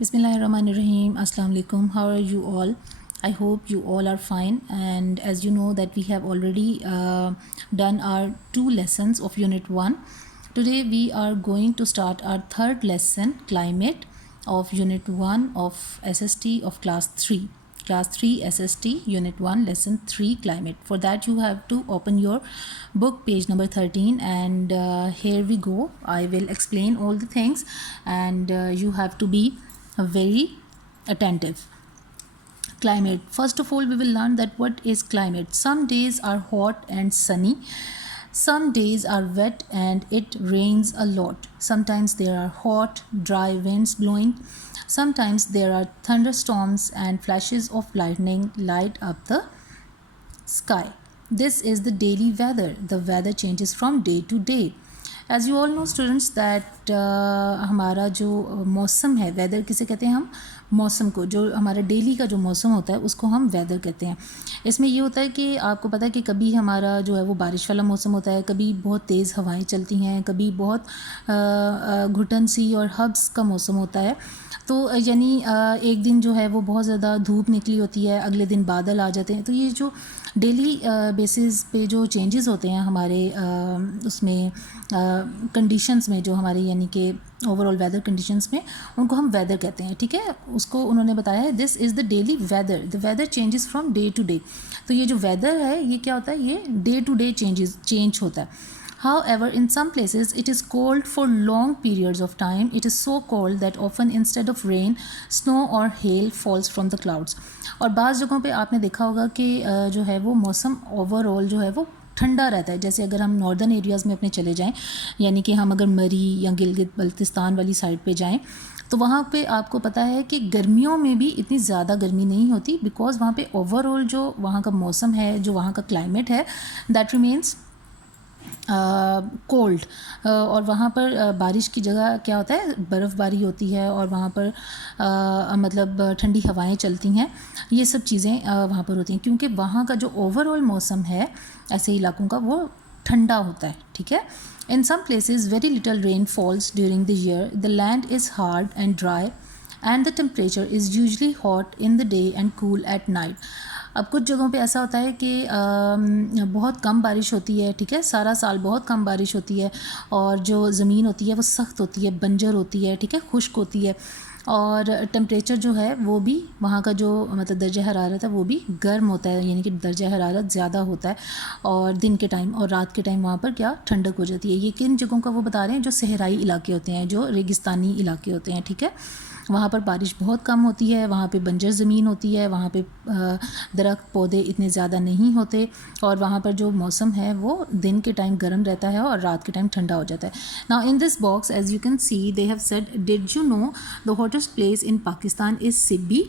Bismillahirrahmanirrahim. Assalamu alaikum. How are you all? I hope you all are fine. And as you know that we have already done our 2 lessons of Unit 1. Today we are going to start our third lesson, Climate, of Unit 1 of SST of Class 3. Class 3 SST Unit 1 Lesson 3 Climate. For that you have to open your book, page number 13, and here we go. I will explain all the things and you have to be very attentive. Climate. First of all, we will learn that what is climate. Some days are hot and sunny. Some days are wet and it rains a lot. Sometimes there are hot, dry winds blowing. Sometimes there are thunderstorms and flashes of lightning light up the sky. This is the daily weather. The weather changes from day to day. As you all know students that हमारा जो मौसम है, weather किसे कहते हैं हम? मौसम को, जो हमारा डेली का जो मौसम होता है उसको हम वेदर कहते हैं. इसमें ये होता है कि आपको पता है कि कभी हमारा जो है वो बारिश वाला मौसम होता है, कभी बहुत तेज़ हवाएं चलती हैं, कभी बहुत घुटन सी और हब्स का मौसम होता है. तो यानी एक दिन जो है वो बहुत ज़्यादा धूप निकली होती है, अगले दिन बादल आ जाते हैं. तो ये जो डेली बेसिस पे जो चेंजेस होते हैं हमारे उसमें कंडीशंस में, जो हमारे यानी कि ओवरऑल वेदर कंडीशंस में, उनको हम वेदर कहते हैं. ठीक है, उसको उन्होंने बताया है this is the daily weather. The weather changes from day to day. तो ये जो वेदर है ये क्या होता है? ये डे टू डे चेंज होता है. However, in some places it is cold for long periods of time. It is so cold that often instead of rain, snow or hail falls from the clouds. और बाज़ जगहों पे आपने देखा होगा कि जो है वो मौसम ओवरऑल जो है वो ठंडा रहता है. जैसे अगर हम नॉर्दर्न एरियाज़ में अपने चले जाएं, यानी कि हम अगर मरी या गिलगित बल्तिस्तान वाली साइड पे जाएं, तो वहाँ पे आपको पता है कि गर्मियों में भी इतनी ज़्यादा गर्मी नहीं होती, बिकॉज़ वहाँ पे ओवरऑल जो वहाँ का मौसम है, जो वहाँ का क्लाइमेट है, दैट रिमेन्स कोल्ड. और वहाँ पर बारिश की जगह क्या होता है? बर्फ़बारी होती है और वहाँ पर मतलब ठंडी हवाएं चलती हैं. ये सब चीज़ें वहाँ पर होती हैं क्योंकि वहाँ का जो ओवरऑल मौसम है ऐसे इलाकों का वो ठंडा होता है. ठीक है. In some places very little rain falls during the year. The land is hard and dry and the temperature is usually hot in the day and cool at night. अब कुछ जगहों पे ऐसा होता है कि बहुत कम बारिश होती है. ठीक है, सारा साल बहुत कम बारिश होती है और जो ज़मीन होती है वो सख्त होती है, बंजर होती है. ठीक है, खुश्क होती है. और टेम्परेचर जो है वो भी वहाँ का जो मतलब दर्जा हरारत है वो भी गर्म होता है, यानी कि दर्जा हरारत ज़्यादा होता है. और दिन के टाइम और रात के टाइम वहाँ पर क्या ठंडक हो जाती है. ये किन जगहों का वो बता रहे हैं? जो सहराई इलाके होते हैं, जो रेगिस्तानी इलाके होते हैं. ठीक है, वहाँ पर बारिश बहुत कम होती है, वहाँ पे बंजर ज़मीन होती है, वहाँ पे दरख्त पौधे इतने ज़्यादा नहीं होते और वहाँ पर जो मौसम है वो दिन के टाइम गर्म रहता है और रात के टाइम ठंडा हो जाता है. Now in this box as you can see they have said, did you know the hottest place in Pakistan is Sibi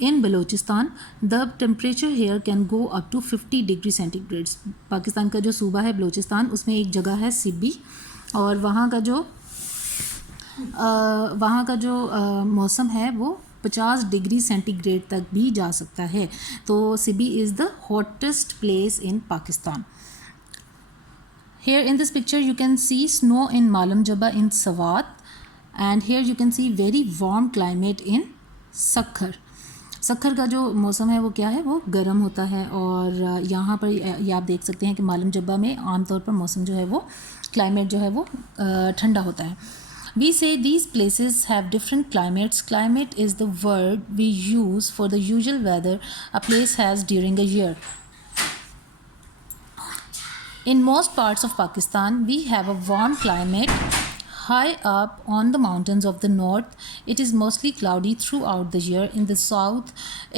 in Balochistan. The temperature here can go up to 50 degree centigrades. Pakistan का जो सूबा है बलोचिस्तान, उसमें एक जगह है सिब्बी और वहाँ का जो मौसम है वो 50 डिग्री सेंटीग्रेड तक भी जा सकता है. तो Sibi is the hottest place in Pakistan. Here in this picture you can see snow in Malam Jabba in Swat, and here you can see very warm climate in Sakhar. Sukkur का जो मौसम है वो क्या है? वो गर्म होता है. और यहाँ पर ये आप देख सकते हैं कि मालम जब्बा में आमतौर पर मौसम जो है वो क्लाइमेट जो है वो ठंडा होता है. We say these places have different climates. Climate is the word we use for the usual weather a place has during a year. In most parts of Pakistan, we have a warm climate. High up on the mountains of the north, it is mostly cloudy throughout the year. In the south,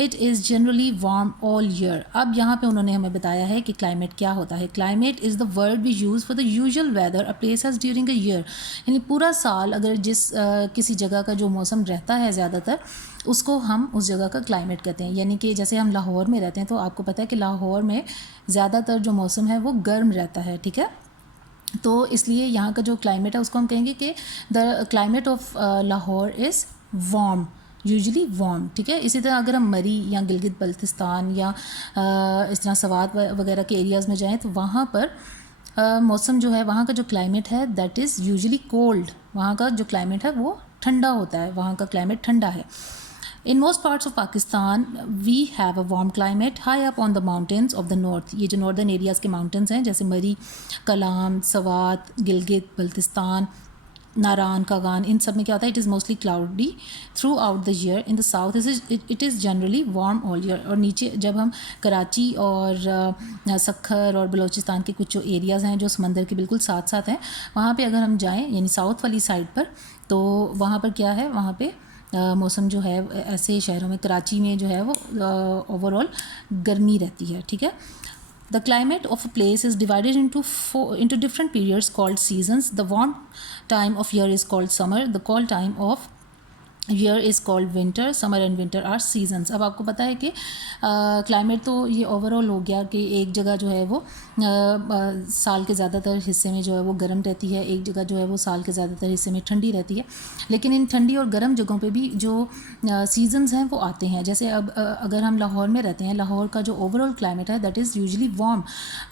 it is generally warm all year. अब यहाँ पे उन्होंने हमें बताया है कि climate क्या होता है. Climate is the word we use for the usual weather a place has during a year. यानी पूरा साल अगर जिस किसी जगह का जो मौसम रहता है ज़्यादातर, उसको हम उस जगह का क्लाइमेट कहते हैं. यानी कि जैसे हम लाहौर में रहते हैं तो आपको पता है कि लाहौर में ज़्यादातर जो मौसम है वो गर्म रहता है. ठीक है, तो इसलिए यहाँ का जो क्लाइमेट है उसको हम कहेंगे कि the climate of Lahore is warm, usually warm. ठीक है, इसी तरह अगर हम मरी या गिलगित बल्तिस्तान या इस तरह सवात वगैरह के एरियाज़ में जाएँ तो वहाँ पर मौसम जो है, वहाँ का जो क्लाइमेट है दैट इज़ यूजुअली कोल्ड. वहाँ का जो क्लाइमेट है वो ठंडा होता है, वहाँ का क्लाइमेट ठंडा है. In most parts of Pakistan, we have a warm climate high up on the mountains of the north. ये जो northern areas के mountains हैं जैसे मरी, कलाम, सवात, गिलगित, बल्तिस्तान, नारान, कागान, इन सब में क्या होता है, it is mostly cloudy through out the year. In the south it is generally warm all year. और नीचे जब हम कराची और सखर और बलूचिस्तान के कुछ जो एरियाज़ हैं जो समंदर के बिल्कुल साथ साथ हैं, वहाँ पे अगर हम जाएँ यानी साउथ वाली साइड पर, तो वहाँ पर क्या है, वहाँ पे मौसम जो है ऐसे शहरों में, कराची में जो है वो ओवरऑल गर्मी रहती है. ठीक है. The climate of a place is divided into different periods called seasons. The warm time of year is called summer. The cold time of year is called winter. Summer and winter are seasons. अब आपको पता है कि climate तो ये overall हो गया कि एक जगह जो है वो साल के ज़्यादातर हिस्से में जो है वो गर्म रहती है, एक जगह जो है वो साल के ज़्यादातर हिस्से में ठंडी रहती है. लेकिन इन ठंडी और गर्म जगहों पे भी जो सीजन्स हैं वो आते हैं. जैसे अब अगर हम लाहौर में रहते हैं, लाहौर का जो ओवरऑल क्लाइमेट है that is usually warm,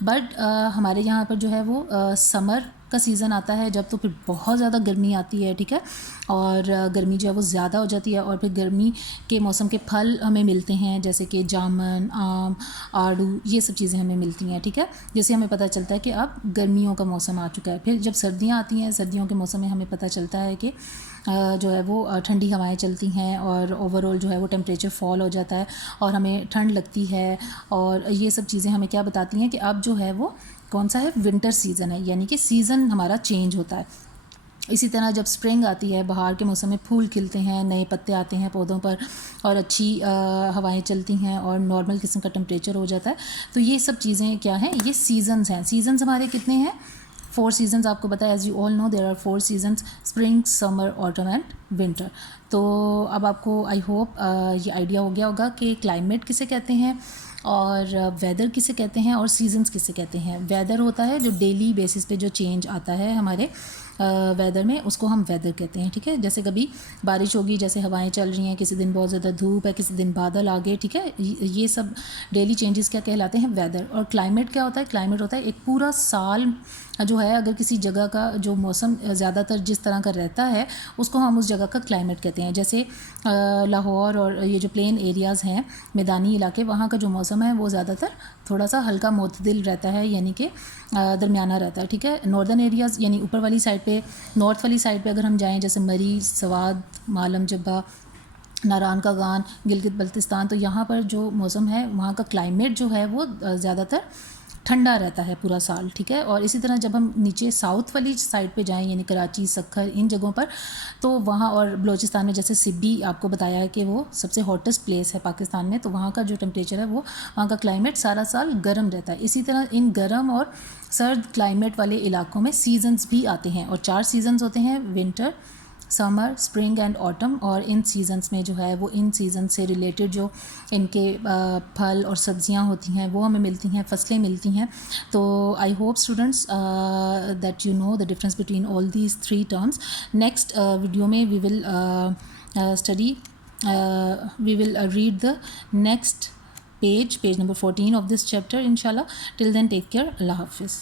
but हमारे यहाँ पर जो है वो समर का सीज़न आता है जब तो फिर बहुत ज़्यादा गर्मी आती है. ठीक है. और गर्मी जो है वो ज़्यादा हो जाती है और फिर गर्मी के मौसम के फल हमें मिलते हैं जैसे कि जामुन, आम, आड़ू, ये सब चीज़ें हमें मिलती हैं. ठीक है. जिससे हमें पता चलता है कि अब गर्मियों का मौसम आ चुका है. फिर जब सर्दियाँ आती हैं, सर्दियों के मौसम में हमें पता चलता है कि जो है वो ठंडी हवाएं चलती हैं और ओवरऑल जो है वो टेम्परेचर फॉल हो जाता है और हमें ठंड लगती है. और ये सब चीज़ें हमें क्या बताती हैं कि अब जो है वो कौन सा है, विंटर सीज़न है, यानी कि सीज़न हमारा चेंज होता है. इसी तरह जब स्प्रिंग आती है, बहार के मौसम में फूल खिलते हैं, नए पत्ते आते हैं पौधों पर और अच्छी हवाएं चलती हैं और नॉर्मल किस्म का टेम्परेचर हो जाता है. तो ये सब चीज़ें क्या हैं, ये सीजन्स हैं. सीजन्स हमारे कितने हैं, 4 सीजन्स. आपको पता है, as you all know there are 4 seasons, spring, summer, autumn and winter. तो अब आपको आई होप ये आइडिया हो गया होगा कि क्लाइमेट किसे कहते हैं और वेदर किसे कहते हैं और सीजन्स किसे कहते हैं. वेदर होता है जो डेली बेसिस पे जो चेंज आता है हमारे वेदर में, उसको हम वेदर कहते हैं. ठीक है. जैसे कभी बारिश होगी, जैसे हवाएं चल रही हैं, किसी दिन बहुत ज़्यादा धूप है, किसी दिन बादल आ गए. ठीक है. ये सब डेली चेंजेस क्या कहलाते हैं, वेदर. और क्लाइमेट क्या होता है, क्लाइमेट होता है एक पूरा साल जो है, अगर किसी जगह का जो मौसम ज़्यादातर जिस तरह का रहता है उसको हम उस जगह का क्लाइमेट कहते हैं. जैसे लाहौर और ये जो प्लेन एरियाज़ हैं, मैदानी इलाके, वहाँ का जो मौसम है वो ज़्यादातर थोड़ा सा हल्का मुतदिल रहता है, यानी कि दरमियाना रहता है. ठीक है. नॉर्दर्न एरियाज़ यानी ऊपर वाली साइड पे, नॉर्थ वाली साइड पे अगर हम जाएं, जैसे मरी, सवाद, मालम जब्बा, नारान का गान, गिलगित बल्तिस्तान, तो यहाँ पर जो मौसम है वहाँ का क्लाइमेट जो है वो ज़्यादातर ठंडा रहता है पूरा साल. ठीक है. और इसी तरह जब हम नीचे साउथ वाली साइड पे जाएं, यानी कराची, सखर, इन जगहों पर, तो वहाँ और बलूचिस्तान में जैसे सिब्बी आपको बताया है कि वो सबसे हॉटेस्ट प्लेस है पाकिस्तान में, तो वहाँ का जो टेम्परेचर है वो, वहाँ का क्लाइमेट सारा साल गर्म रहता है. इसी तरह इन गर्म और सर्द क्लाइमेट वाले इलाकों में सीजन्स भी आते हैं और 4 सीजन्स होते हैं, winter, summer, spring and autumn. और इन सीजन्स में जो है वो इन सीजन से रिलेटेड जो इनके फल और सब्जियां होती हैं वो हमें मिलती हैं, फसलें मिलती हैं. तो I hope students that you know the difference between all these 3 terms. Next video में we will study, we will read the next page number 14 of this chapter inshallah. Till then, take care. Allah Hafiz.